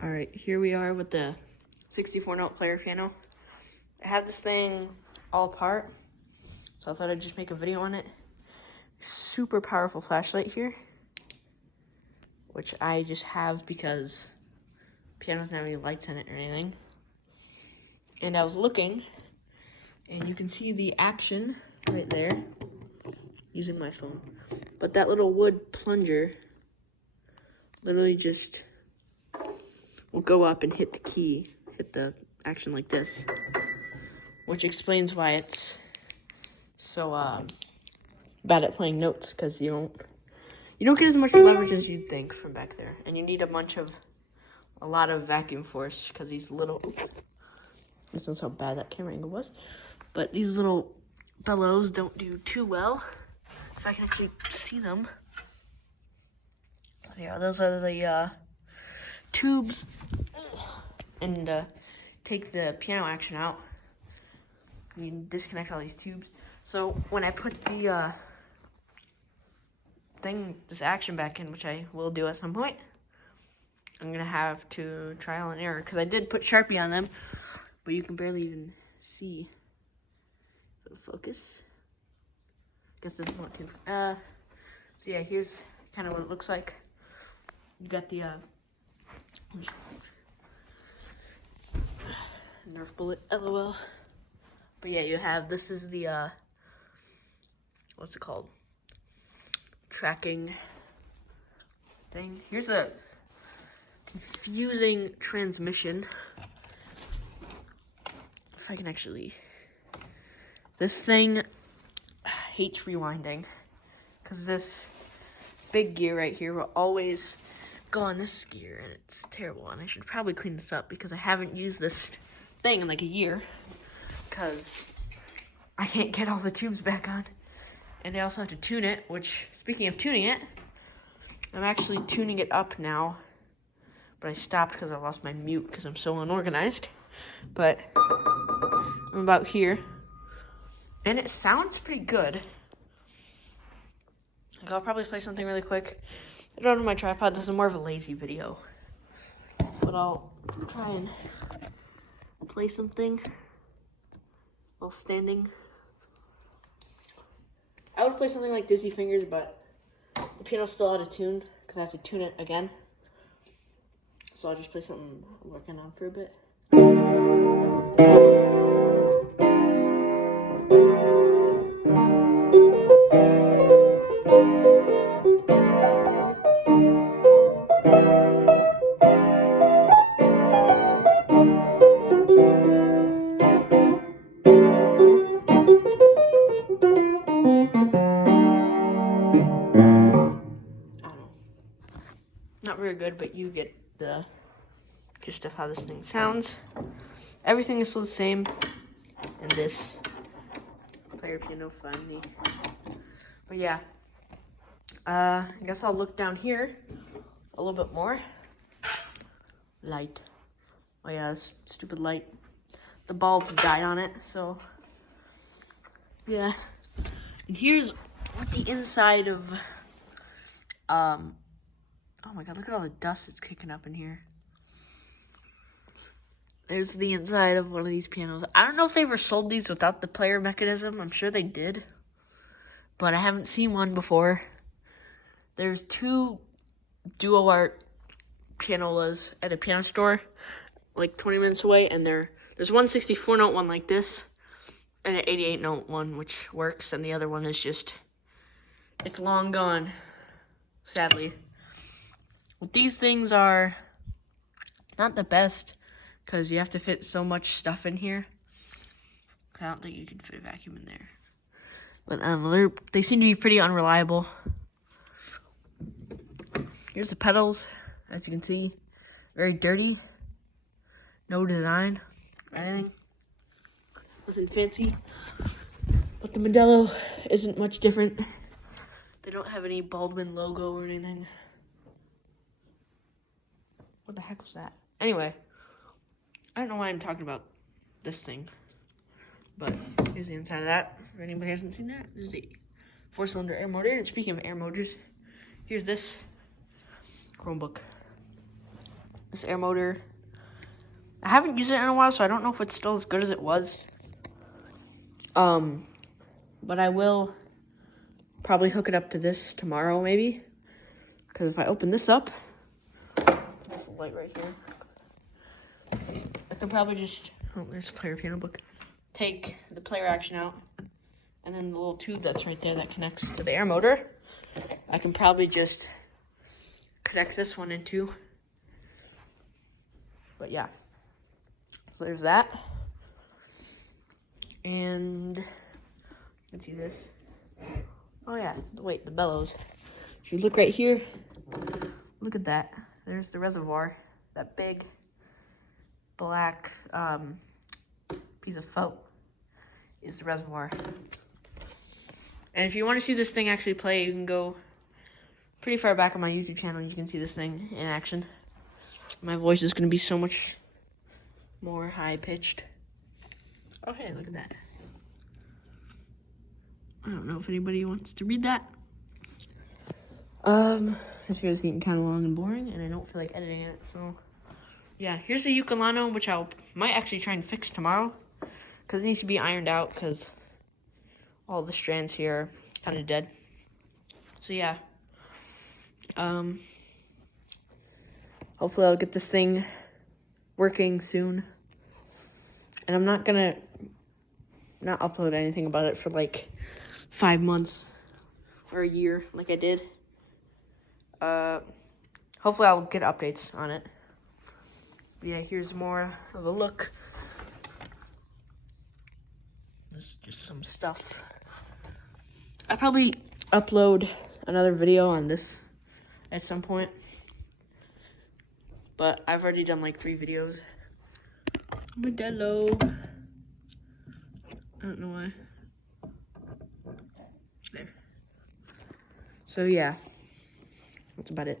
All right, here we are with the 64-note player piano. I have this thing all apart, so I thought I'd just make a video on it. Super powerful flashlight here, which I just have because piano doesn't have any lights in it or anything. And I was looking, and you can see the action right there using my phone. But that little wood plunger literally just will go up and hit the key, hit the action like this, which explains why it's so bad at playing notes, because you don't get as much leverage as you'd think from back there, and you need a lot of vacuum force, because these little, this is how bad that camera angle was, but these little bellows don't do too well. If I can actually see them. Yeah, those are the tubes, and take the piano action out. You can disconnect all these tubes. So when I put the this action back in, which I will do at some point, I'm gonna have to trial and error, because I did put Sharpie on them, but you can barely even see. Focus. Guess this is not too. So yeah, here's kind of what it looks like. You got the Nerf bullet, LOL. But yeah, you have, this is the what's it called? Tracking thing. Here's a confusing transmission. If I can actually, this thing hates rewinding, because this big gear right here will always go on this gear, and it's terrible, and I should probably clean this up, because I haven't used this thing in like a year, because I can't get all the tubes back on. And I also have to tune it, which, speaking of tuning it, I'm actually tuning it up now, but I stopped because I lost my mute because I'm so unorganized. But I'm about here, and it sounds pretty good. Like, I'll probably play something really quick. I don't have my tripod. This is more of a lazy video, but I'll try and play something while standing. I would play something like Dizzy Fingers, but the piano's still out of tune because I have to tune it again. So I'll just play something I'm working on for a bit. Not very good, but you get the gist of how this thing sounds. Everything is still the same in this player piano, find me. But yeah, I guess I'll look down here a little bit more. Light. Oh yeah, this stupid light. The bulb died on it, so yeah. And here's what the inside of oh my god, look at all the dust that's kicking up in here. There's the inside of one of these pianos. I don't know if they ever sold these without the player mechanism. I'm sure they did, but I haven't seen one before. There's two Duo Art pianolas at a piano store, like 20 minutes away, and there's one 64-note one like this, and an 88-note one, which works, and the other one is just, it's long gone, sadly. Well, these things are not the best, because you have to fit so much stuff in here. I don't think you can fit a vacuum in there. But they seem to be pretty unreliable. Here's the pedals, as you can see. Very dirty. No design or anything. Nothing fancy. But the Modelo isn't much different. They don't have any Baldwin logo or anything. What the heck was that? Anyway, I don't know why I'm talking about this thing, but here's the inside of that. If anybody hasn't seen that, there's a 4-cylinder air motor. And speaking of air motors, here's this Chromebook. this air motor. I haven't used it in a while, so I don't know if it's still as good as it was. But I will probably hook it up to this tomorrow, maybe. Because if I open this up, there's a light right here. I could probably just, oh, there's a player piano book. Take the player action out, and then the little tube that's right there that connects to the air motor. I can probably just connect this one into. But yeah, so there's that. And you can see this. Oh yeah, wait, the bellows. If you look right here, look at that. There's the reservoir. That big black piece of felt is the reservoir. And if you want to see this thing actually play, you can go pretty far back on my YouTube channel. You can see this thing in action. My voice is going to be so much more high-pitched. Oh, hey, look at that. I don't know if anybody wants to read that. This video's getting kind of long and boring, and I don't feel like editing it, so... Yeah, here's the ukulele, which I might actually try and fix tomorrow. Because it needs to be ironed out, because all the strands here are kind of dead. So, yeah. Hopefully I'll get this thing working soon. And I'm not gonna not upload anything about it for like 5 months or a year like I did. Hopefully I'll get updates on it. But yeah, here's more of a look. There's just some stuff. I'll probably upload another video on this at some point. But I've already done like 3 videos. Modelo. I don't know why. There. So yeah, that's about it.